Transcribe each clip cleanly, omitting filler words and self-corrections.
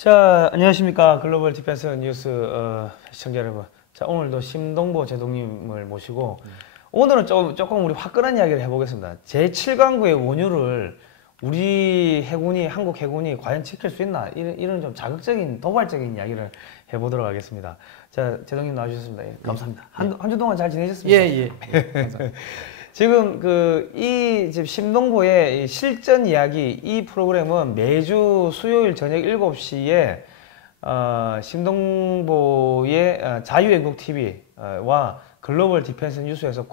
자, 안녕하십니까. 글로벌 디펜스 뉴스 시청자 여러분. 자, 오늘도 심동보 제동님을 모시고 오늘은 조금 우리 화끈한 이야기를 해보겠습니다. 제7강구의 원유를 우리 해군이, 한국 해군이 과연 지킬 수 있나? 이런 좀 자극적인, 도발적인 이야기를 해보도록 하겠습니다. 자, 제동님 나와주셨습니다. 예, 감사합니다. 한 주 동안 잘 지내셨습니까? 예. 감사합니다. 지금 지금 심동보의 이 실전 이야기 이 프로그램은 매주 수요일 저녁 7시에 심동보의 자유애국 TV와 글로벌 디펜스 뉴스에서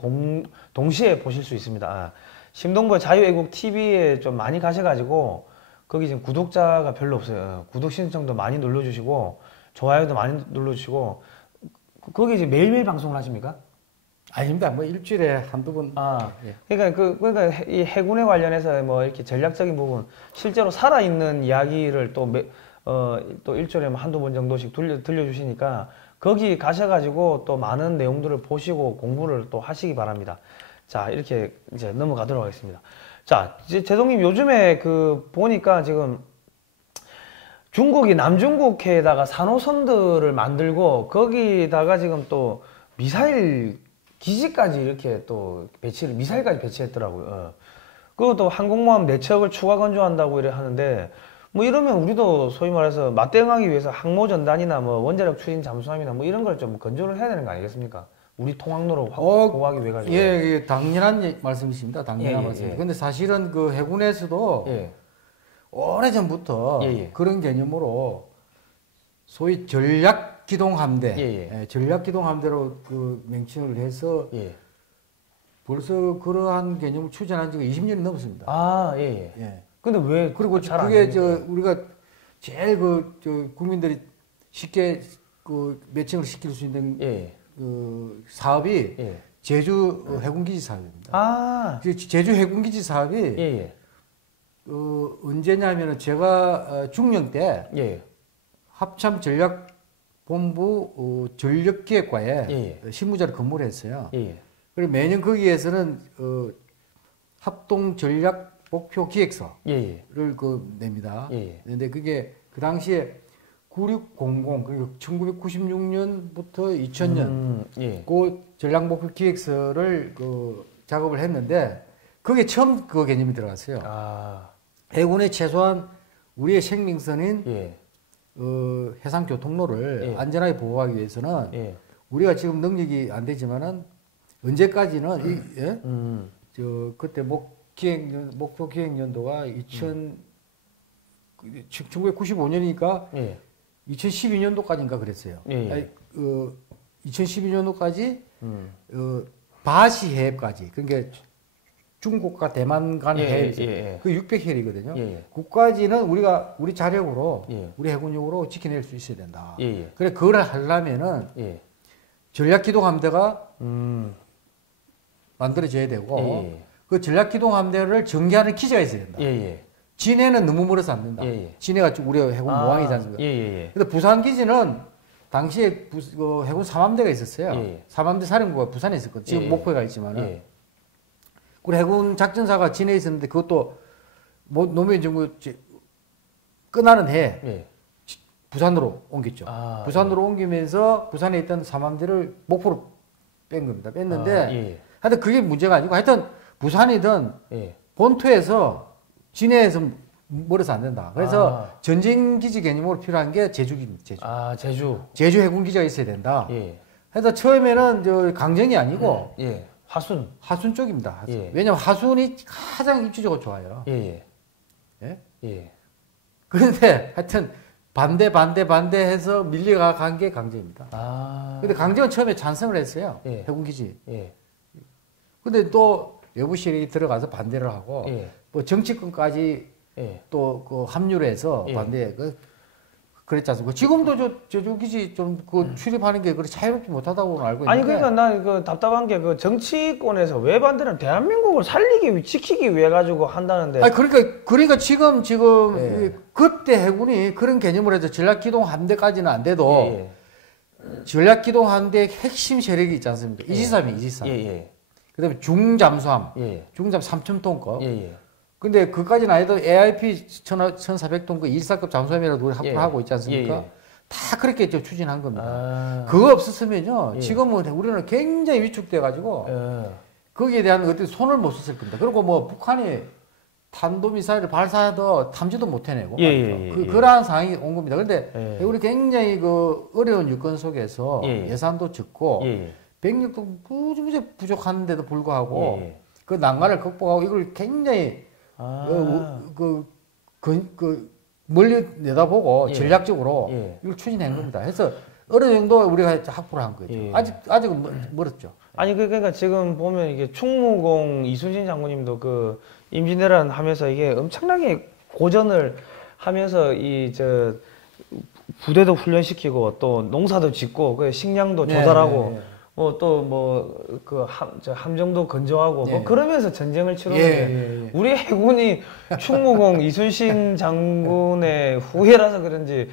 동시에 보실 수 있습니다. 심동보 자유애국 TV에 좀 많이 가셔가지고 거기 지금 구독자가 별로 없어요. 구독 신청도 많이 눌러주시고 좋아요도 많이 눌러주시고 거기 이제 매일매일 방송을 하십니까? 아닙니다. 뭐 일주일에 한두 번. 예. 그러니까 이 해군에 관련해서 뭐 이렇게 전략적인 부분, 실제로 살아있는 이야기를 또 일주일에 뭐 한두 번 정도씩 들려주시니까 거기 가셔가지고 또 많은 내용들을 보시고 공부를 또 하시기 바랍니다. 자, 이렇게 이제 넘어가도록 하겠습니다. 자, 이제 제동님 요즘에 보니까 지금 중국이 남중국해에다가 산호선들을 만들고 거기다가 지금 또 미사일 기지까지 이렇게 또 미사일까지 배치했더라고요. 그것도 항공모함 4척을 추가 건조한다고 이래 하는데, 뭐 이러면 우리도 소위 말해서 맞대응하기 위해서 항모전단이나 뭐 원자력 추진 잠수함이나 뭐 이런 걸 좀 건조를 해야 되는 거 아니겠습니까? 우리 통항로로 보호하기 위해 가지고. 예, 당연한 말씀이십니다. 당연한 말씀입니다. 근데 사실은 그 해군에서도 오래전부터 그런 개념으로 소위 전략기동함대, 전략기동함대로 그 명칭을 해서 벌써 그러한 개념을 추진한 지가 20년이 넘었습니다. 근데 왜 그리고 그게 우리가 제일 국민들이 쉽게 그 매칭을 시킬 수 있는 그 사업이 제주 해군기지 사업입니다. 제주 해군기지 사업이 언제냐면은 제가 중령 때 합참 전략본부 전력기획과에 실무자로 근무를 했어요. 그리고 매년 거기에서는 합동 전략 목표 기획서를 냅니다. 그런데 그게 그 당시에 9600 그리고 1996년부터 2000년 그 전략 목표 기획서를 작업을 했는데 그게 처음 그 개념이 들어갔어요. 해군의 최소한 우리의 생명선인 해상 교통로를 안전하게 보호하기 위해서는 우리가 지금 능력이 안 되지만은 언제까지는 그때 목표 기획 연도가 1995년이니까 2012년도까지인가 그랬어요. 2012년도까지 바시 해협까지 그러니까 중국과 대만 간 해협 그 600해리거든요. 그까지는 우리 자력으로 우리 해군력으로 지켜낼 수 있어야 된다. 그래 그걸 하려면은 전략기동함대가 만들어져야 되고 그 전략기동함대를 전개하는 기지가 있어야 된다. 진해는 너무 멀어서 안 된다. 진해가 우리 해군 모항이지 않습니까? 근데 부산 기지는 당시에 해군 3함대가 있었어요. 3함대 사령부가 부산에 있었거든요. 지금 목포에 가 있지만은. 그리고 해군 작전사가 진해에 있었는데 그것도 노무현 정부 끝나는 해 부산으로 옮겼죠. 부산으로 옮기면서 부산에 있던 3함대를 목포로 뺀 겁니다. 뺐는데 하여튼 그게 문제가 아니고 하여튼 부산이든 본토에서 진해에서 멀어서 안 된다. 그래서 전쟁기지 개념으로 필요한 게 제주입니다. 제주 해군기지가 있어야 된다. 그래서 처음에는 강정이 아니고 하순 쪽입니다. 왜냐면 하순이 가장 입지적으로 좋아요. 그런데 하여튼 반대 해서 밀려간 게 강정입니다. 근데 강정은 처음에 찬성을 했어요. 해군기지. 근데 또 외부 세력이 들어가서 반대를 하고 뭐 정치권까지 또 그 합류를 해서 반대 그랬지 않습니까? 지금도 제주기지 좀 출입하는 게 그렇게 자유롭지 못하다고는 알고 있는데. 아니 그러니까 난 답답한 게 정치권에서 왜 반대는 대한민국을 지키기 위해 가지고 한다는데. 아니 그러니까 지금 그때 해군이 그런 개념을 해서 전략기동 함대까지는 안 돼도 전략기동 함대 핵심 세력이 있지 않습니까? 이지삼이. 그다음에 중잠수함, 중잠 3,000톤급. 근데 그까지는 아니도 AIP 1400톤 그 1사급 잠수함이라도 우리 확보를 하고 있지 않습니까? 다 그렇게 좀 추진한 겁니다. 그거 없었으면요, 지금은 우리는 굉장히 위축돼가지고, 거기에 대한 어떤 손을 못 썼을 겁니다. 그리고 뭐 북한이 탄도미사일을 발사해도 탐지도 못 해내고, 그러한 상황이 온 겁니다. 그런데 우리 굉장히 그 어려운 여건 속에서 예산도 적고, 병력도 무지무지 부족한데도 불구하고, 그 난관을 극복하고 이걸 굉장히 멀리 내다보고 전략적으로 이걸 추진한 겁니다. 그래서 어느 정도 우리가 확보를 한 거죠. 아직은 멀었죠. 아니 그러니까 지금 보면 이게 충무공 이순신 장군님도 그 임진왜란 하면서 이게 엄청나게 고전을 하면서 이 저 부대도 훈련시키고 또 농사도 짓고 그 식량도 조달하고 또 뭐 그 함정도 건조하고 뭐 그러면서 전쟁을 치르는데 우리 해군이 충무공 이순신 장군의 후예라서 그런지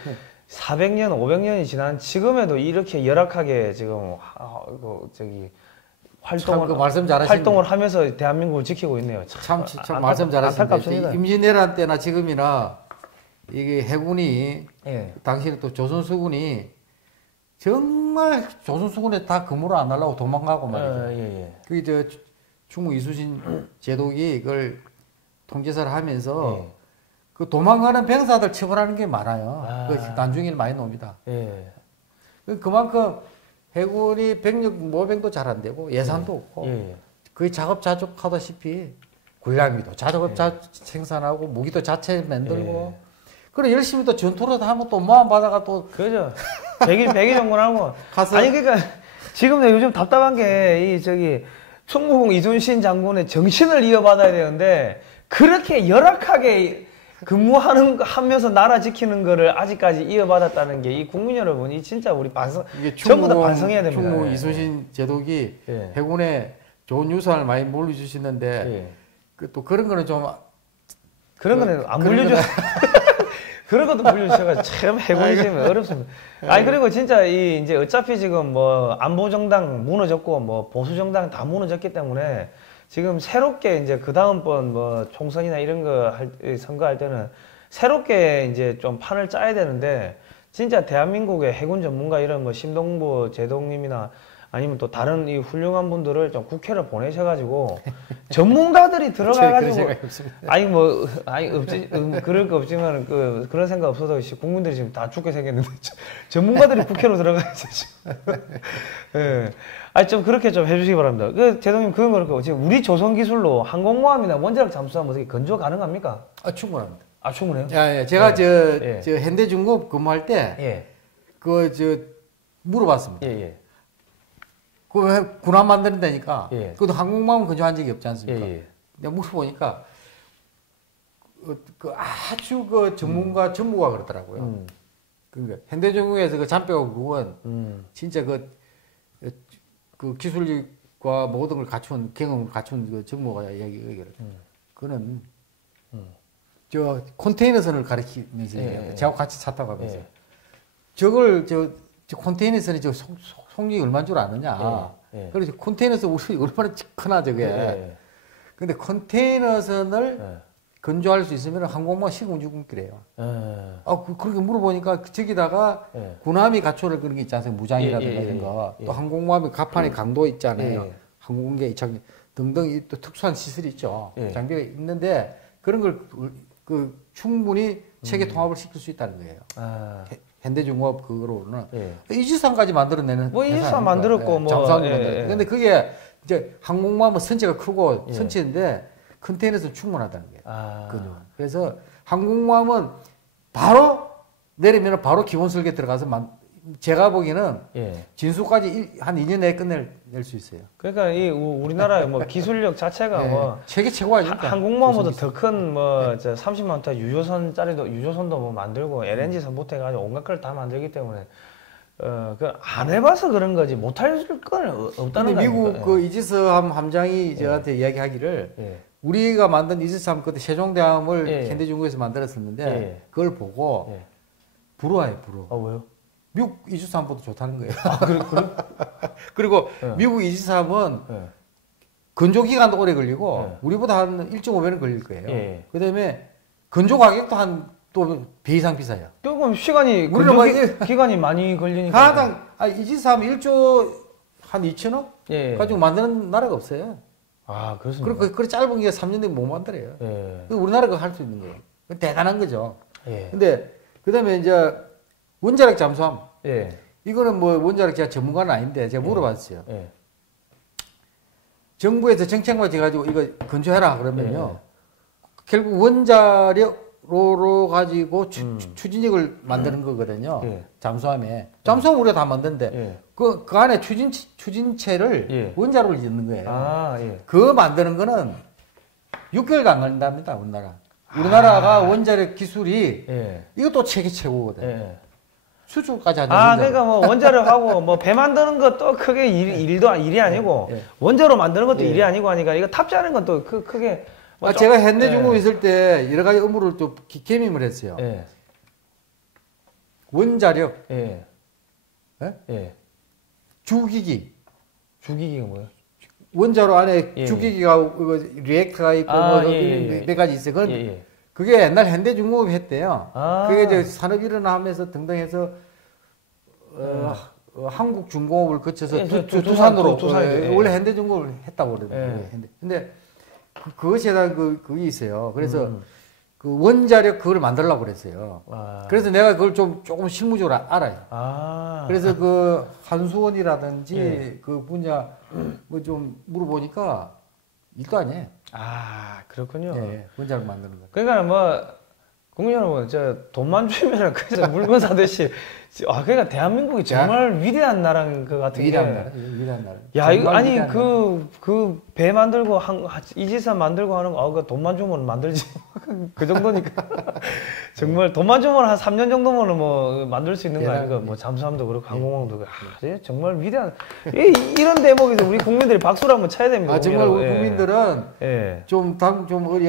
400년, 500년이 지난 지금에도 이렇게 열악하게 지금 활동을 하면서 대한민국을 지키고 있네요. 참 말씀 잘하셨습니다. 임진왜란 때나 지금이나 이게 해군이 당시에 또 조선수군이 정말 조선수군에 다 근무를 안 하려고 도망가고 말이죠. 그게 저 충무 이순신 제독이 그걸 통제사를 하면서 그 도망가는 병사들 처벌하는 게 많아요. 그 난중일 많이 나옵니다. 그만큼 해군이 병력 모병도 잘 안 되고 예산도 없고 거의 자급자족하다시피 군량미도 자급자족 생산하고 무기도 자체 만들고 그래 열심히 또 전투를 하면 또 모함 받아가 또 그죠. 백일 정군하고 가서 아니 그러니까 지금 내가 요즘 답답한 게 이 충무공 이순신 장군의 정신을 이어받아야 되는데 그렇게 열악하게 하면서 나라 지키는 거를 아직까지 이어받았다는 게 이 국민 여러분이 진짜 우리 전부 다 반성해야 됩니다. 충무 이순신 제독이 해군에 좋은 유산을 많이 물려주시는데 또 그런 거는 좀 그런 거는 안 물려줘. 그런 것도 물려주셔가지고 참 해군이 지금 어렵습니다. 아니 그리고 진짜 이제 어차피 지금 뭐 안보 정당 무너졌고 뭐 보수 정당 다 무너졌기 때문에 지금 새롭게 이제 그 다음번 뭐 총선이나 이런 거 선거할 때는 새롭게 이제 좀 판을 짜야 되는데 진짜 대한민국의 해군 전문가 이런 뭐 심동보 제독님이나 아니면 또 다른 이 훌륭한 분들을 좀 국회를 보내셔가지고 전문가들이 들어가가지고 그럴 거 없지만 그런 생각 없어서 국민들이 지금 다 죽게 생겼는데 전문가들이 국회로 들어가야죠 지금. 아니 좀 그렇게 좀 해주시기 바랍니다. 제동님 그건 그렇고 지금 우리 조선 기술로 항공모함이나 원자력 잠수함 어떻게 건조 가능합니까? 충분합니다. 충분해요? 제가 저 현대중공업 근무할 때 물어봤습니다. 그 군함 만드는다니까. 그것도 항공모함 건조한 적이 없지 않습니까? 내가 물어보니까 아주 전문가 그러더라고요. 그러니까 현대중공에서 그 잔뼈 그건 진짜 그 기술력과 모든 걸 갖춘 경험을 갖춘 그 정모가 이야기를. 그는 저 컨테이너선을 가리키면서 제가 같이 차 타고 가면서 저걸 저 컨테이너선이 저 속력이 얼마인 줄 아느냐. 그래서 컨테이너선 우리 얼마나 크나 저게. 근데 컨테이너선을 건조할 수 있으면 항공모함 시공주군기래요. 그렇게 물어보니까 저기다가 군함이 갖춰를 그런 게 있지 않습니까? 무장이라든가 이런 거. 또 항공모함의 갑판의 강도 있잖아요. 항공기 이착 등등 또 특수한 시설이 있죠. 장비가 있는데 그런 걸 충분히 체계 통합을 시킬 수 있다는 거예요. 현대중공업 그거로는 이지선까지 만들어내는 이지선 만들었고 뭐 잠수함도 만들었고. 근데 그게 이제 항공모함은 선체가 크고 선체인데 컨테이너에서 충분하다는 거예요. 그래서 항공모함은 바로 내리면 바로 기본 설계 들어가서 제가 보기에는 진수까지 한 2년 내에 끝낼 수 있어요. 그러니까 이 우리나라의 뭐 기술력 자체가 뭐 세계 최고가 항공모함보다 더 큰 뭐 30만 톤 유조선도 뭐 만들고 LNG 선부터 해가지고 온갖 걸 다 만들기 때문에 안 해봐서 그런 거지 못할 건 없다는 거예요. 미국 그 이지스함 함장이 저한테 이야기하기를 우리가 만든 이지스함 그때 세종대함을 현대중공에서 만들었었는데 그걸 보고 부러워요. 왜요? 미국 이지스함보다 좋다는 거예요. 그래? 그리고 미국 이지스함은 건조 기간도 오래 걸리고 우리보다 한 1.5배는 걸릴 거예요. 그다음에 건조 가격도 한 또 배 이상 비싸요. 조금 시간이 기간이 많이 걸리니까. 가장 이지사하면 1조 한 2천억 가지고 만드는 나라가 없어요. 아, 그렇습니까? 그렇게 짧은 게 3년 되면 못 만들어요. 우리나라가 할 수 있는 거예요. 대단한 거죠. 근데 그다음에 이제 원자력 잠수함. 이거는 뭐 원자력 제가 전문가는 아닌데 제가 물어봤어요. 정부에서 정책 맞춰가지고 이거 건조해라 그러면요. 결국 원자력으로 가지고 추진력을 만드는 거거든요. 잠수함에. 잠수함 우리가 다 만드는데 그 안에 추진체를 원자로를 짓는 거예요. 그거 만드는 거는 6개월도 안 걸린답니다, 우리나라. 우리나라가 원자력 기술이 이것도 세계 최고거든요. 수출까지 하죠. 그러니까 뭐 원자력하고 뭐 배 만드는 것도 크게 일이 아니고 원자로 만드는 것도 일이 아니고 하니까 이거 탑재하는 것도 크게 제가 현대중공업 있을 때 여러 가지 업무를 또 겸임을 했어요. 원자력, 주기기가 뭐예요? 원자로 안에 주기기가 리액터가 있고 몇 가지 있어요. 그게 옛날 현대중공업이 했대요. 그게 이제 산업이 일어나면서 등등 해서 한국중공업을 거쳐서 두산으로 원래 현대중공업을 했다고 그러더라고요. 근데 그것에 대한 그게 있어요. 그래서 그 원자력 그걸 만들려고 그랬어요. 그래서 내가 그걸 조금 실무적으로 알아요. 그래서 그 한수원이라든지 그 분야 뭐 좀 물어보니까 일도 아니에요. 그렇군요. 원자력 만드는 거. 그러니까 뭐 국민 여러분, 돈만 주면 그냥 물건 사듯이 그러니까 대한민국이 정말 위대한 나라인 것 같은 게. 위대한 나라. 야, 이거 아니 그 배 만들고 이지선 만들고 하는 거 그 돈만 주면 만들지. 그 정도니까. 정말 돈만 주면 한 3년 정도면은 뭐 만들 수 있는 거 아닌가? 뭐 잠수함도 그렇고 항공모함도 그렇고. 정말 위대한 이런 대목에서 우리 국민들이 박수를 한번 쳐야 됩니다. 정말 우리 국민들은 좀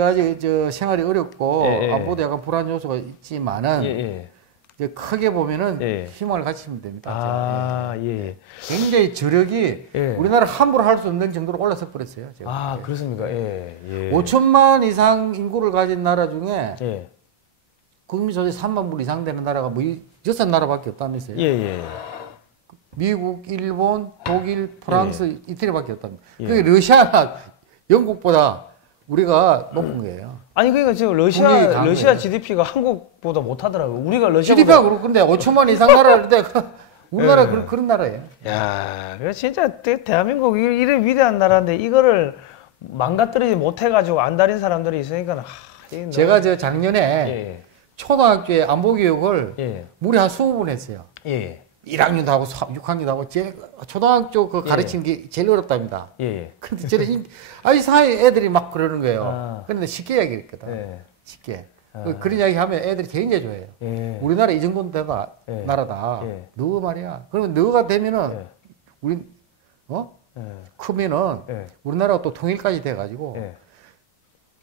아직 생활이 어렵고 안보도 약간 불안 요소가 있지만은 이제 크게 보면은 희망을 가지시면 됩니다. 굉장히 저력이 우리나라 함부로 할 수 없는 정도로 올라서 버렸어요. 제가. 그렇습니까? 5천만 이상 인구를 가진 나라 중에 국민 소득 3만 불 이상 되는 나라가 뭐 6나라밖에 없다면서요. 미국, 일본, 독일, 프랑스, 이태리밖에 없답니다. 그게 러시아나 영국보다 우리가 높은 거예요. 아니 그러니까 지금 러시아 GDP가 한국보다 못하더라고요. 우리가 러시아 GDP가 그렇고 근데 5천만 이상 나라인데 우리나라 그런 나라예요. 야, 진짜 대한민국 이래 위대한 나라인데 이거를 망가뜨리지 못해가지고 안달인 사람들이 있으니까 제가 작년에 초등학교에 안보 교육을 무려 한 20번 했어요. 1학년도 하고 6학년도 하고 초등학교 그 가르치는 게 제일 어렵답니다. 근데 저는 사회 애들이 막 그러는 거예요. 그런데 쉽게 이야기했거든. 쉽게. 그런 이야기 하면 애들이 굉장히 좋아해요. 우리나라 이 정도는 되다 나라다. 너 말이야. 그러면 너가 되면은 우리 크면은 우리나라가 또 통일까지 돼가지고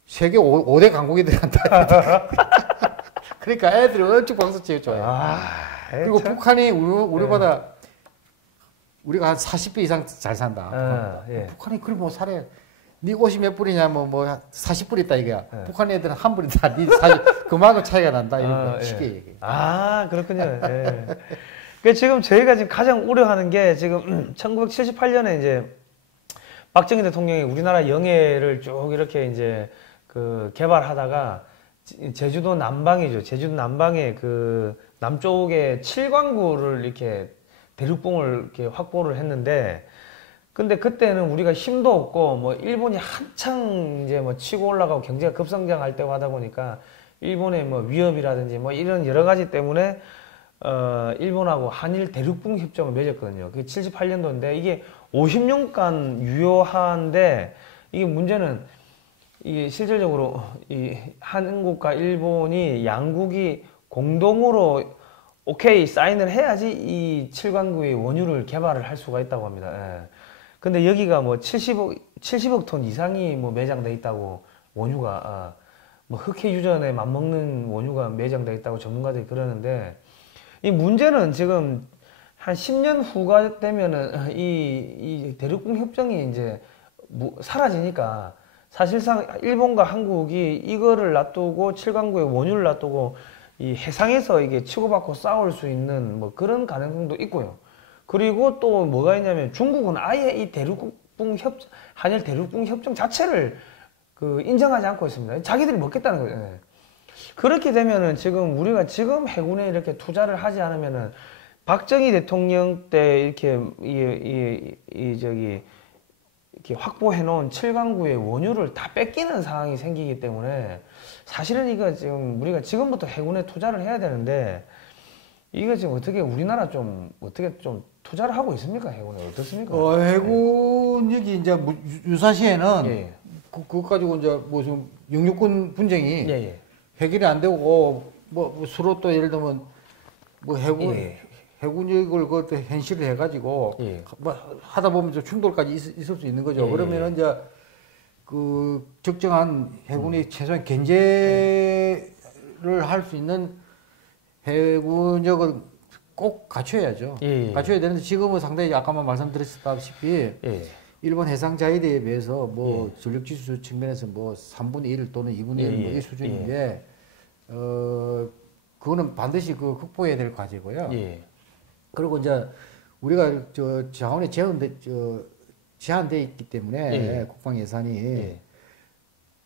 세계 5대 강국이 들어간다. 그러니까 애들이 엄청 박수 치고 좋아해요. 그리고 북한이 우리보다 우리가 한 40배 이상 잘 산다. 북한이 그럼 뭐 살아요. 네 옷이 몇 불이냐 뭐 40불 있다 이거야. 북한 애들은 한 불이다. 네 그만큼 차이가 난다. 이런 거 쉽게 얘기해. 그렇군요. 그 지금 저희가 지금 가장 우려하는 게 지금 1978년에 이제 박정희 대통령이 우리나라 영해를 쭉 이렇게 이제 그 개발하다가 제주도 남방이죠. 제주도 남방에 그 남쪽에 7광구를 이렇게 대륙봉을 이렇게 확보를 했는데, 근데 그때는 우리가 힘도 없고 뭐 일본이 한창 이제 뭐 치고 올라가고 경제가 급성장할 때고 하다 보니까 일본의 뭐 위협이라든지 뭐 이런 여러 가지 때문에 일본하고 한일 대륙봉 협정을 맺었거든요. 그게 78년도인데 이게 50년간 유효한데, 이게 문제는 이게 실질적으로 이 한국과 일본이 양국이 공동으로 오케이 사인을 해야지 이 7광구의 원유를 개발을 할 수가 있다고 합니다. 근데 여기가 뭐 70억 톤 이상이 뭐 매장돼 있다고, 원유가 뭐 흑해 유전에 맞먹는 원유가 매장돼 있다고 전문가들이 그러는데, 이 문제는 지금 한 10년 후가 되면은 이 대륙봉 협정이 이제 사라지니까 사실상 일본과 한국이 이거를 놔두고 7강구의 원유를 놔두고 이 해상에서 이게 치고받고 싸울 수 있는 뭐 그런 가능성도 있고요. 그리고 또 뭐가 있냐면 중국은 아예 이 한일 대륙붕 협정 자체를 인정하지 않고 있습니다. 자기들이 먹겠다는 거죠. 네. 그렇게 되면은 지금 우리가 지금 해군에 이렇게 투자를 하지 않으면은 박정희 대통령 때 이렇게 이렇게 확보해 놓은 7강구의 원유를 다 뺏기는 상황이 생기기 때문에 사실은 이거 지금 우리가 지금부터 해군에 투자를 해야 되는데 이거 지금 어떻게 우리나라 어떻게 좀 투자를 하고 있습니까? 해군에 어떻습니까? 해군력이 이제 유사시에는 예. 그거 가지고 이제 좀 영유권 분쟁이 예. 해결이 안 되고 뭐 서로 또 예를 들면 뭐 해군력을 그것도 현실을 해가지고 뭐 하다 보면 충돌까지 있을 수 있는 거죠. 그러면은 이제 그 적정한 해군이 최소한 견제를 할 수 있는 해군력을 꼭 갖춰야죠. 갖춰야 되는데 지금은 상당히 아까만 말씀드렸다시피 일본 해상 자위대에 비해서 뭐 전력 지수 측면에서 뭐 3분의 1 또는 2분의 1 뭐 이 수준인데 그거는 반드시 극복해야 될 과제고요. 그리고 이제 우리가 자원이 제한돼 있기 때문에 국방 예산이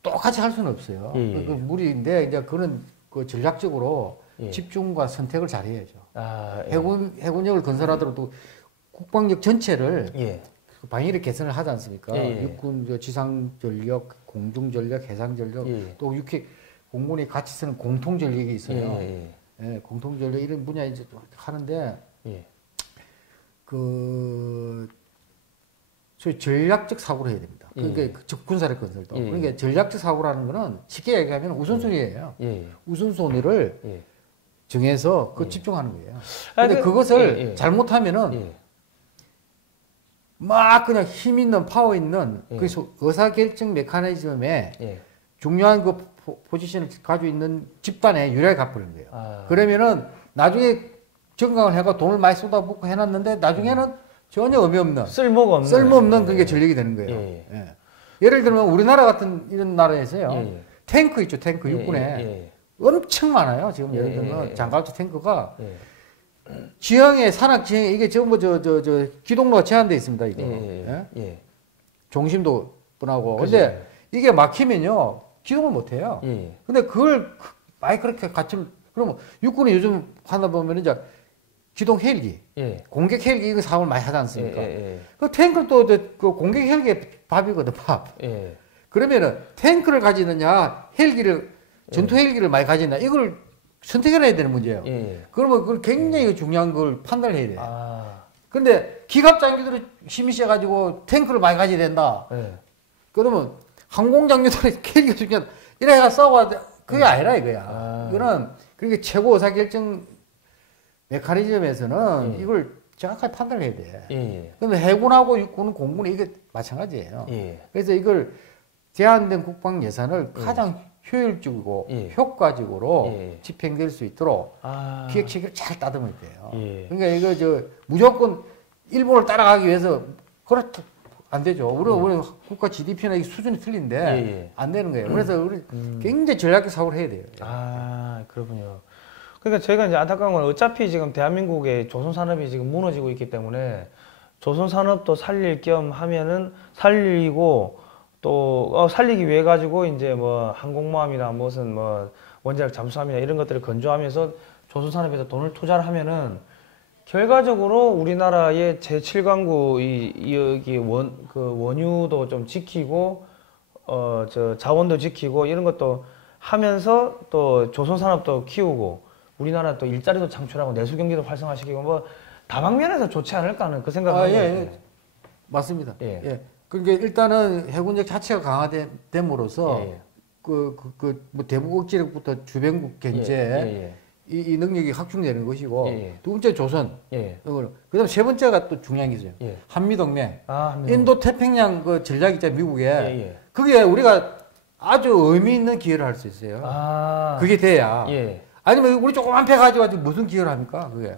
똑같이 할 수는 없어요. 그 무리인데 이제 그거는 전략적으로 집중과 선택을 잘 해야죠. 해군력을 건설하더라도 국방력 전체를 방위력 개선을 하지 않습니까? 육군, 지상 전력, 공중 전력, 해상 전력, 또 공군이 같이 쓰는 공통 전력이 있어요. 공통 전력 이런 분야 이제 하는데 소위 전략적 사고를 해야 됩니다. 그러니까 군사력 건설도. 그러니까 전략적 사고라는 거는 쉽게 얘기하면 우선순위예요. 우선순위를 정해서 집중하는 거예요. 근데 그것을 잘못하면은 막 그냥 힘 있는 파워 있는 그래서 의사결정 메커니즘에 중요한 그 포지션을 가지고 있는 집단에 유리하게 갚는 거예요. 그러면은 나중에 정강을 해가 돈을 많이 쏟아붓고 해놨는데 나중에는 전혀 의미 없는 쓸모없는 그게 전력이 되는 거예요. 예를 들면 우리나라 같은 이런 나라에서요. 탱크 있죠. 탱크 육군에 엄청 많아요. 지금 예를 들면 장갑차 탱크가 지형에 산악 지형에 이게 전부 기동로가 제한되어 있습니다. 이거 종심도 뻔하고. 근데 이게 막히면요 기동을 못 해요. 근데 그걸 많이 그렇게 그러면 육군이 요즘 하다 보면 이제 기동 헬기, 공격 헬기 이거 사업을 많이 하지 않습니까? 그 탱크도 그 공격 헬기의 밥이거든, 밥. 그러면은 탱크를 가지느냐, 전투 헬기를 많이 가지느냐, 이걸 선택해야 되는 문제예요. 그러면 그걸 굉장히 중요한 걸 판단을 해야 돼요. 그런데 기갑 장교들이 힘이 세가지고 탱크를 많이 가져야 된다. 그러면 항공 장교들이 헬기가 중요하다. 이래가 싸워야 돼. 그게 아니라 이거야. 이거는 그렇게 최고 의사결정 메커니즘에서는 이걸 정확하게 판단을 해야 돼. 그런데 해군하고 육군은 공군은 이게 마찬가지예요. 그래서 이걸 제한된 국방 예산을 가장 효율적이고 효과적으로 집행될 수 있도록 기획 체계를 잘 따듬어야 돼요. 그러니까 이거 무조건 일본을 따라가기 위해서 그렇다 안 되죠. 우리 국가 GDP나 이 수준이 틀린데 안 되는 거예요. 그래서 우리 굉장히 전략적 사고를 해야 돼요. 그렇군요. 그러니까 저희가 이제 안타까운 건 어차피 지금 대한민국의 조선산업이 지금 무너지고 있기 때문에 조선산업도 살릴 겸 하면은 살리고 또 살리기 위해 가지고 이제 뭐 항공모함이나 무슨 뭐 원자력 잠수함이나 이런 것들을 건조하면서 조선산업에서 돈을 투자를 하면은 결과적으로 우리나라의 제7강구 여기 원유도 좀 지키고 자원도 지키고 이런 것도 하면서 또 조선산업도 키우고 우리나라 또 일자리도 창출하고 내수 경기도 활성화시키고 뭐 다방면에서 좋지 않을까 하는 그 생각을 합니다. 맞습니다. 그러니까 일단은 해군력 자체가 강화됨으로써 뭐 대북 억지력부터 주변국 견제 이 능력이 확충되는 것이고 두 번째 조선 그다음 세 번째가 또 중요한 게 있어요. 한미동맹. 인도 태평양 그 전략 있잖아요. 미국에 그게 우리가 아주 의미 있는 기여를 할 수 있어요. 그게 돼야 아니면 우리 조그만 배 가지고 무슨 기여를 합니까? 그게.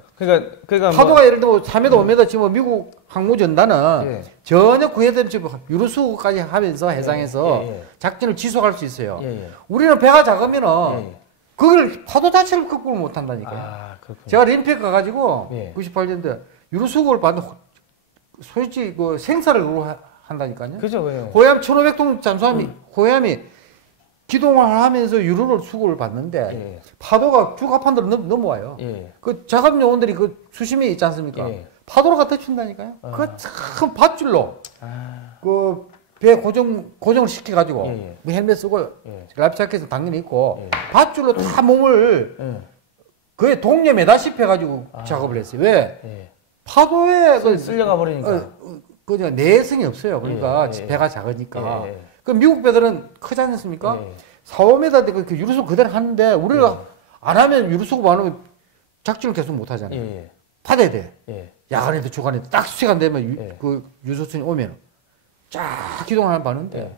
그러니까 파도가 예를 들어 3m, 5m 지금 미국 항모전단은 전혀 구해된 유로수까지 하면서 해상에서 작전을 지속할 수 있어요. 우리는 배가 작으면은 그걸 파도 자체를 극복을 못 한다니까요. 제가 림팩 가가지고 98년대 유로수국을 받는 솔직히 그 생사를 한다니까요. 그죠, 호야암 1,500톤 잠수함이 호야암이 기동을 하면서 유로를 수급을 받는데 파도가 주갑판대로 넘어와요. 그 작업 요원들이 그 수심이 있지 않습니까? 파도로 갖다 친다니까요. 그 참 밧줄로 그 배 고정을 시켜가지고 뭐 헬멧 쓰고 라이프 자켓은 당연히 있고 밧줄로 다 몸을 그에 동료 매다시피 해가지고 작업을 했어요. 왜? 파도에 쓸려가 버리니까. 그냥 내성이 없어요. 그러니까 배가 작으니까. 그 미국 배들은 크지 않습니까? 4, 5m 그 유로수국 그대로 하는데 우리가 안 하면 유로수국 안 하면 작전을 계속 못 하잖아요. 받아야 돼. 야간에도 주간에도 딱 시간 되면 그 유조선이 오면 쫙 기동을 하는 받는데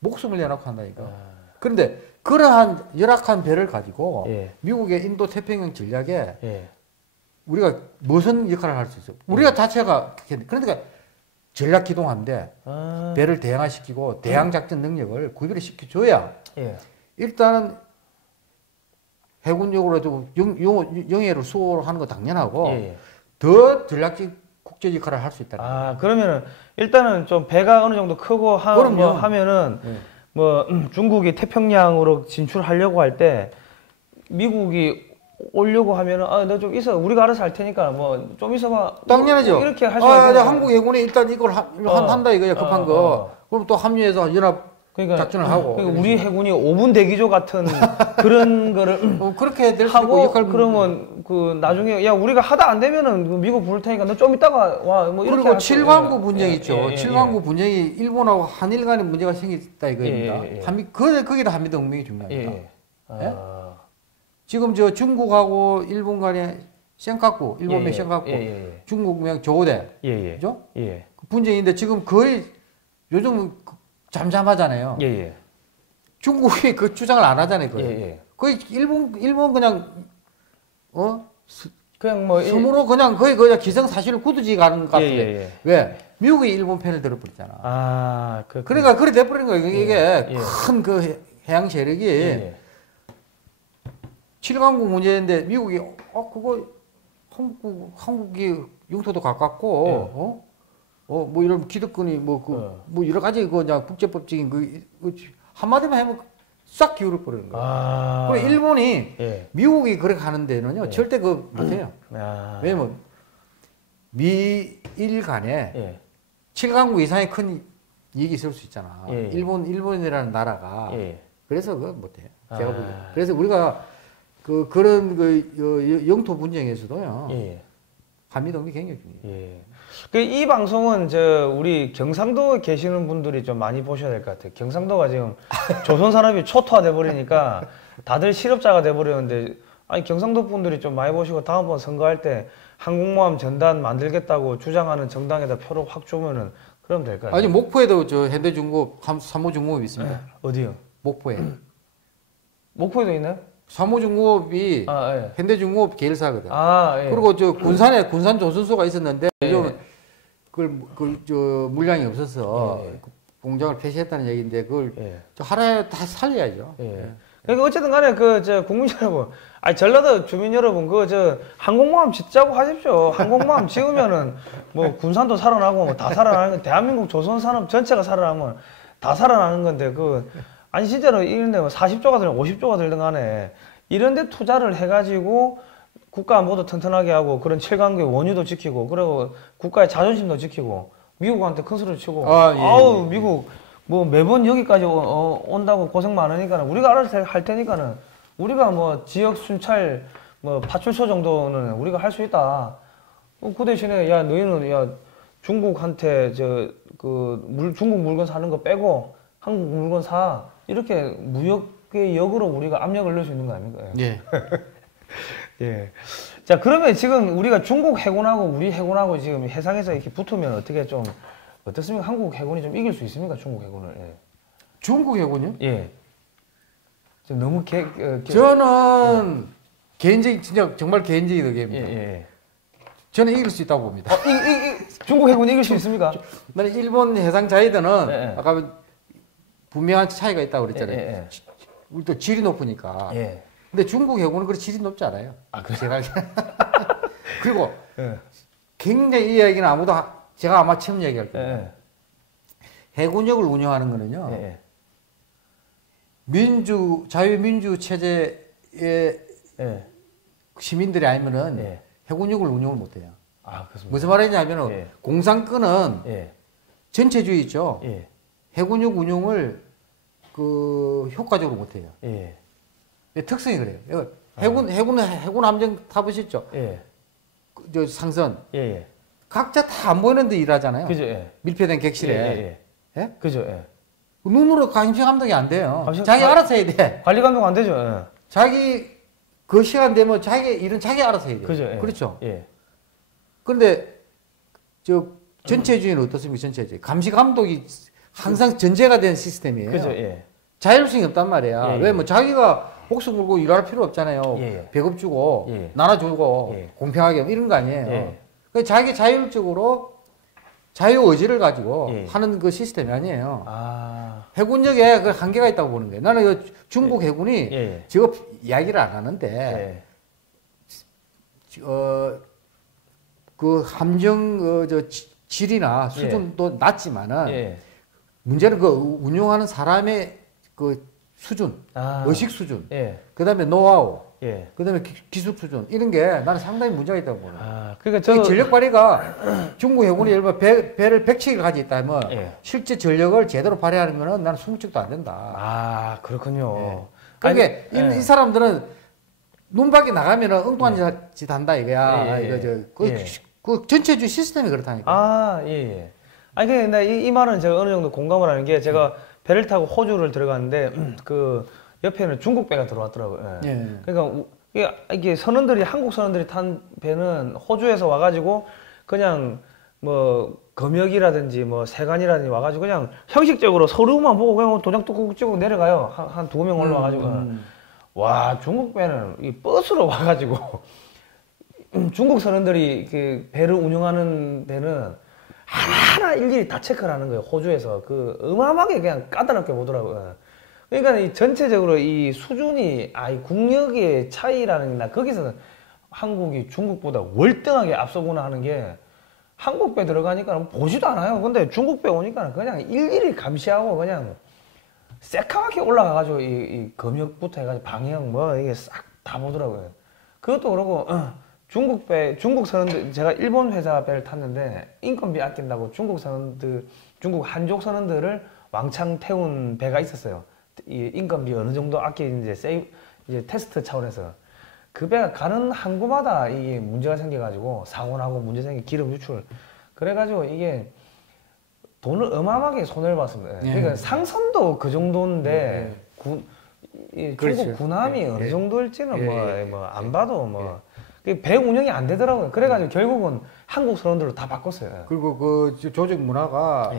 목숨을 내놓고 한다니까. 그런데 그러한 열악한 배를 가지고 미국의 인도 태평양 전략에 우리가 무슨 역할을 할 수 있어? 우리가 자체가 그러니까 전략 기동함대 배를 대항화시키고 대항 작전 능력을 구비를 시켜줘야 일단은 해군력으로도 영해를 수호하는 거 당연하고 더 전략적 국제 역할을 할 수 있다. 그러면은 일단은 좀 배가 어느 정도 크고 하면은 뭐 중국이 태평양으로 진출하려고 할 때 미국이 오려고 하면은 너 좀 있어 우리가 알아서 할 테니까 뭐 좀 있어봐. 당연하죠. 뭐 이렇게 할 수 있는. 한국 해군이 일단 이걸 한다 이거야 급한 거. 그럼 또 합류해서 연합 작전을 하고. 그러니까 우리 해군이 5분 대기조 같은 그런 거를 그렇게 될 수 있고 역할 그러면 그 나중에 야 우리가 하다 안 되면은 미국 부를 테니까 너 좀 이따가 와 뭐 이렇게. 그리고 7광구 분쟁 있죠. 7광구 분쟁이 일본하고 한일 간에 문제가 생겼다 이거입니다. 거기다 한미 동맹이 중요합니다. 지금 저 중국하고 일본 간에 센카쿠, 일본명 센카쿠, 중국명 조우대, 그죠? 그 분쟁인데 지금 거의 요즘 잠잠하잖아요. 중국이 그 주장을 안 하잖아요. 거의 일본 그냥 그냥 뭐 섬으로 그냥 거의 기성사실을 굳어지 가는 것 같아요. 왜? 미국이 일본 편을 들어버렸잖아. 그러니까 그래 돼버린 거예요. 이게 큰 그 해양 세력이 7강국 문제인데 미국이 그거 한국이 영토도 가깝고 뭐 이런 기득권이 뭐 여러 가지 그냥 국제법적인 한마디만 하면 싹 기울어 버리는 거예요. 그리고 일본이 미국이 그렇게 하는 데는요 절대 못해요. 왜냐면 미일 간에 7강국 이상의 큰 이익이 있을 수 있잖아. 일본이라는 나라가 그래서 그거 못해요. 제가 보기에. 그래서 우리가 그런 영토 분쟁에서도요. 한미동맹 굉장히 중요해요. 이 방송은 우리 경상도 계시는 분들이 좀 많이 보셔야 될 것 같아요. 경상도가 지금 조선 산업이 초토화돼 버리니까 다들 실업자가 돼 버렸는데 경상도 분들이 좀 많이 보시고 다음번 선거할 때 항공모함 전단 만들겠다고 주장하는 정당에다 표를 확 주면은 그럼 될 것 같아요. 아니 목포에도 저 현대중공업 삼호중공업이 있습니다. 어디요? 목포에. 목포에도 있나요? 삼호중공업이 현대중공업 계열사거든. 그리고 저 군산 조선소가 있었는데 저 물량이 없어서 공장을 폐쇄했다는 얘기인데 그걸 하나에 다 살려야죠. 그러니까 어쨌든 간에 국민 여러분, 전라도 주민 여러분, 항공모함 짓자고 하십시오. 항공모함 지으면은 뭐 군산도 살아나고 뭐 다 살아나는 거, 대한민국 조선산업 전체가 살아나면 다 살아나는 건데 실제로 이런데 뭐 40조가 들든 50조가 들든 간에 이런데 투자를 해가지고 국가 모두 튼튼하게 하고 그런 7강국의 원유도 지키고 그리고 국가의 자존심도 지키고 미국한테 큰 소리 치고 미국 뭐 매번 여기까지 온다고 고생 많으니까 우리가 알아서 할 테니까는 우리가 뭐 지역 순찰 뭐 파출소 정도는 우리가 할 수 있다. 그 대신에 너희는 중국한테 중국 물건 사는 거 빼고 한국 물건 사. 이렇게 무역의 역으로 우리가 압력을 넣을 수 있는 거 아닙니까? 자, 그러면 지금 우리가 중국 해군하고 우리 해군하고 지금 해상에서 이렇게 붙으면 어떻습니까? 한국 해군이 좀 이길 수 있습니까? 중국 해군을? 중국 해군이요? 지금 너무 저는 개인적인 진짜 정말 개인적인 의견입니다. 예. 저는 이길 수 있다고 봅니다. 중국 해군이 이길 수 있습니까? 나는 일본 해상 자위대는 아까 분명한 차이가 있다고 그랬잖아요. 우리 또 질이 높으니까. 근데 중국 해군은 그렇게 질이 높지 않아요. 제가 그리고 굉장히 이 이야기는 제가 아마 처음 얘기할 거예요. 해군력을 운영하는 거는요. 자유민주 체제의 시민들이 아니면은 해군력을 운영을 못해요. 무슨 말이냐면은 공산권은 전체주의 있죠. 해군력 운용을 효과적으로 못해요. 특성이 그래요. 해군 함정 타보셨죠? 저 상선. 각자 다 안 보이는 데 일하잖아요. 그죠? 밀폐된 객실에. 그죠? 눈으로 감시 감독이 안 돼요. 자기 알아서 해야 돼. 관리 감독 안 되죠. 자기 그 시간 되면 자기 일은 자기 알아서 해야 돼. 그죠? 그렇죠. 그런데 저 전체주의는 어떻습니까? 전체주의. 감시 감독이 항상 전제가 된 시스템이에요. 그죠? 자율성이 없단 말이야. 왜 뭐 자기가 목숨 걸고 일할 필요 없잖아요. 배급 주고 나눠주고 공평하게 이런 거 아니에요. 자기 자율적으로 자유 의지를 가지고 하는 그 시스템이 아니에요. 해군력에 그 한계가 있다고 보는 거예요. 나는 그 중국 해군이 저거 이야기를 안 하는데 그 함정 질이나 수준도 낮지만은 문제는 그 운용하는 사람의 그 수준, 의식 수준, 그다음에 노하우, 그다음에 기술 수준 이런 게 나는 상당히 문제가 있다고 보는. 그러니까 저 전력 발휘가 중국 해군이 예를 들어 배를 100척을 가지고 있다면 실제 전력을 제대로 발휘하는 거는 나는 20척도 안 된다. 그렇군요. 그러니까 이 사람들은 눈 밖에 나가면은 엉뚱한 짓 한다 이거야. 그 전체주의 시스템이 그렇다니까. 아니 근데 이 말은 제가 어느 정도 공감을 하는 게 제가 배를 타고 호주를 들어갔는데 그 옆에는 중국 배가 들어왔더라고요. 그러니까 이게 한국 선원들이 탄 배는 호주에서 와가지고 그냥 뭐 검역이라든지 뭐 세관이라든지 와가지고 그냥 형식적으로 서류만 보고 그냥 도장 뚝뚝 찍고 내려가요. 한 2명 올라와가지고. 와, 중국 배는 이 버스로 와가지고 중국 선원들이 그 배를 운영하는 데는 하나하나 일일이 다 체크를 하는 거예요. 호주에서. 어마어마하게 그냥 까다롭게 보더라고요. 그러니까 이 전체적으로 이 수준이, 이 국력의 차이라는 게, 거기서는 한국이 중국보다 월등하게 앞서구나 하는 게, 한국 배 들어가니까 보지도 않아요. 근데 중국 배 오니까 그냥 일일이 감시하고 그냥 새카맣게 올라가가지고 이 검역부터 해가지고 방향 이게 싹 다 보더라고요. 그것도 그러고, 중국 선원들, 제가 일본 회사 배를 탔는데 인건비 아낀다고 중국 한족 선원들을 왕창 태운 배가 있었어요. 이 인건비 어느 정도 아끼는지 이제 테스트 차원에서. 그 배가 가는 항구마다 이게 문제가 생겨가지고 사고 나고 문제 생기 기름 유출. 그래가지고 이게 돈을 어마어마하게 손해를 봤습니다. 그러니까 상선도 그 정도인데 중국 군함이 어느 정도일지는 안 봐도 배 운영이 안 되더라고요. 그래가지고 결국은 한국 선원들로 다 바꿨어요. 그리고 그 조직 문화가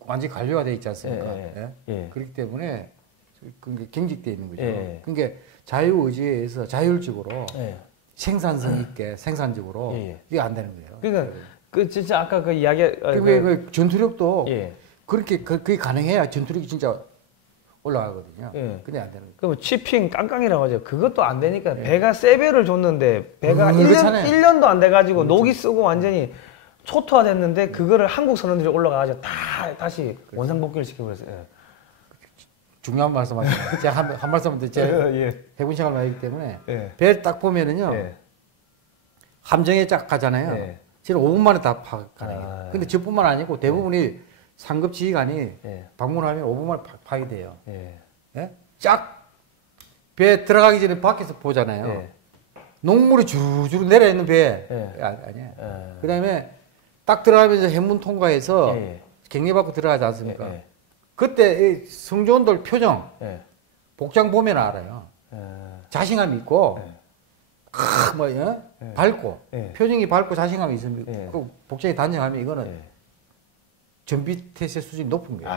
완전히 관료가 돼 있지 않습니까? 그렇기 때문에 경직돼 있는 거죠. 그러니까 자유의지에 의해서 자율적으로 생산성 있게 생산적으로 이게 안 되는 거예요. 그러니까 진짜 아까 그 이야기 그 전투력도 그렇게 그게 가능해야 전투력이 진짜 올라가거든요. 근데 안 되는 거예요. 그럼 치핑 깡깡이라고 하죠. 그것도 안 되니까 배가 세배를 줬는데 배가 1년도 안 돼가지고 녹이 쓰고 완전히 초토화됐는데 그거를 한국 선원들이 올라가가지고 다시 원상복귀를 시켜버렸어요. 중요한 말씀 하시네요. 제가 한 말씀 더 제가 해군 생활을 하기 때문에 배를 딱 보면은요 함정에 딱 가잖아요. 지금 5분 만에 다 파악하네요. 근데 저뿐만 아니고 대부분이 상급 지휘관이 방문하면 5분 만에 파괴돼요. 쫙 배 들어가기 전에 밖에서 보잖아요. 녹물이 주르주르 내려있는 배 아니에요. 그 다음에 딱 들어가면서 해문 통과해서 격리 받고 들어가지 않습니까? 그때 성조원들 표정 복장 보면 알아요. 자신감 있고 밝고 표정이 밝고 자신감이 있으면 그 복장이 단정하면 이거는 전비 태세 수준이 높은 거예요.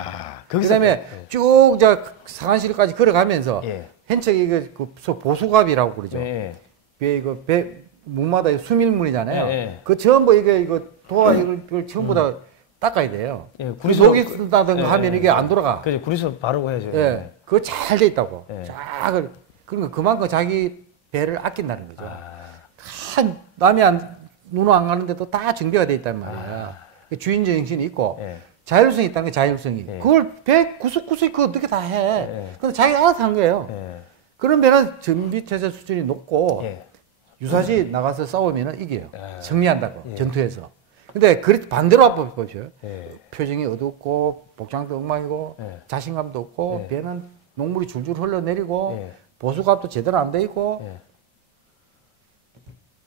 그 다음에 쭉 상한실까지 걸어가면서 hen척 이게 그 보수갑이라고 그러죠. 예. 배 문마다 수밀물이잖아요. 예. 그 전부 이거 도화 이걸 전부 다 닦아야 돼요. 예. 녹이 쓴다든가 하면 이게 안 돌아가. 그죠. 구리수 바르고 해야죠. 예. 그거 잘 돼 있다고. 예. 쫙 그러니까 그만큼 자기 배를 아낀다는 거죠. 다 남이 눈 안 가는데도 다 정비가 돼 있단 말이야. 주인 정신이 있고 예. 자율성이 있다는 게 자율성이. 예. 그걸 배 구석구석 그거 어떻게 다 해. 예. 근데 자기가 알아서 한 거예요. 예. 그런 배는 정비태세 수준이 높고 예. 유사시 나가서 싸우면 이겨요. 예. 승리한다고. 예. 전투에서. 근데 반대로 한번 보십시오. 예. 표정이 어둡고 복장도 엉망이고 예. 자신감도 없고 예. 배는 녹물이 줄줄 흘러내리고 예. 보수갑도 제대로 안 돼 있고 예.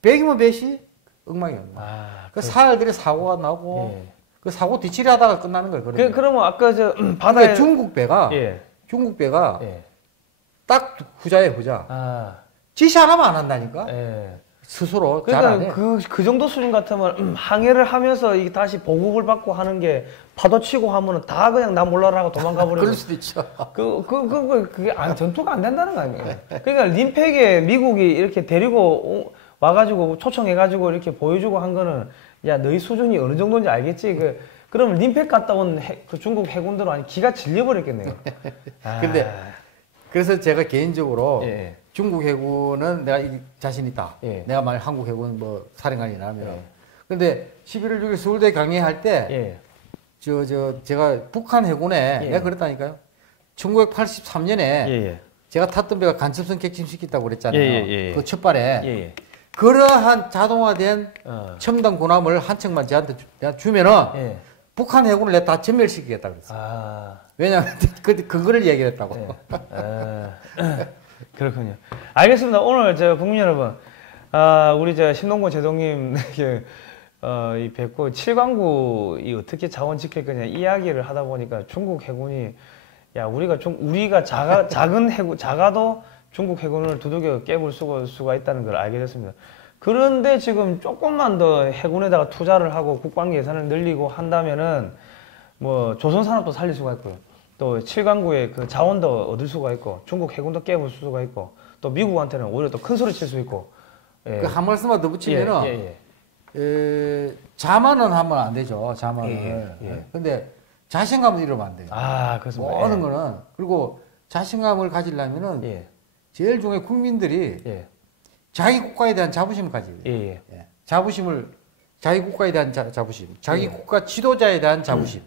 배기면 배시 엉망이에요. 그 사흘들이 사고가 나고 예. 그 사고 뒤치리 하다가 끝나는 거예요. 그러면 아까 저 바다에 바다에 중국 배가 예. 예. 딱 후자예요, 후자. 지시 하나만 안 한다니까. 예. 스스로 잘 안 해. 그러니까 그 정도 수준 같으면 항해를 하면서 이게 다시 보급을 받고 하는 게 파도 치고 하면은 다 그냥 나 몰라라 하고 도망가 버리고. 그럴 수도 있죠. 그게 전투가 안 된다는 거 아니에요. 그러니까 림팩에 미국이 이렇게 데리고 와가지고 초청해가지고 이렇게 보여주고 한 거는 야 너희 수준이 어느 정도인지 알겠지. 그러면 림팩 갔다 온 그 중국 해군들은 아니 기가 질려버렸겠네요. 근데 그래서 제가 개인적으로 예. 중국 해군은 내가 자신 있다. 예. 내가 만약 한국 해군 뭐 사령관이나 하면. 예. 근데 11월 6일 서울대 강의할 때 예. 제가 북한 해군에 예. 내가 그랬다니까요. 1983년에 예. 제가 탔던 배가 간첩선 객침시켰다고 그랬잖아요. 예. 그 첫발에. 예. 그러한 자동화된 첨단 군함을 한 척만 저한테 주면은 예. 북한 해군을 내가 다 전멸시키겠다 그랬어요. 왜냐하면 그거를 얘기했다고. 그렇군요. 알겠습니다. 오늘 국민 여러분, 우리 신동권 제동님 이 뵙고 7광구이 어떻게 자원 지킬 거냐 이야기를 하다 보니까 중국 해군이 야 우리가 작은 해군 작아도 중국 해군을 두들겨 깨볼 수가 있다는 걸 알게 됐습니다. 그런데 지금 조금만 더 해군에다가 투자를 하고 국방 예산을 늘리고 한다면은 뭐 조선 산업도 살릴 수가 있고요. 또 7강구의 그 자원도 얻을 수가 있고 중국 해군도 깨볼 수가 있고 또 미국한테는 오히려 또 큰 소리 칠 수 있고. 예. 그 한 말씀만 더 붙이면은 자만은 하면 안 되죠. 자만을. 근데 자신감을 잃으면 안 돼요. 그렇습니다. 모든 거는. 그리고 자신감을 가지려면은 제일 중요해 국민들이 자기 국가에 대한 자부심을 가져야 돼요. 자기 국가에 대한 자부심, 자기 국가 지도자에 대한 자부심.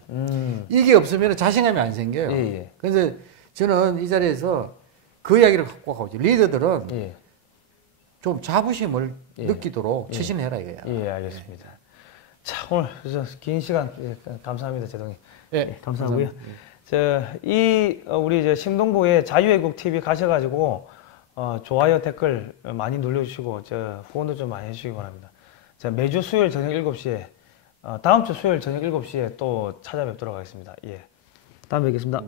이게 없으면 자신감이 안 생겨요. 그래서 저는 이 자리에서 그 이야기를 갖고 가고 리더들은 좀 자부심을 느끼도록 처신해라 이거야. 예, 알겠습니다. 자, 오늘 긴 시간 감사합니다, 제동님. 감사하고요. 우리 심동보의 자유애국 TV 가셔가지고 좋아요 댓글 많이 눌러주시고 후원도 좀 많이 해주시기 바랍니다. 매주 수요일 저녁 7시에 다음 주 수요일 저녁 7시에 또 찾아뵙도록 하겠습니다. 다음에 뵙겠습니다.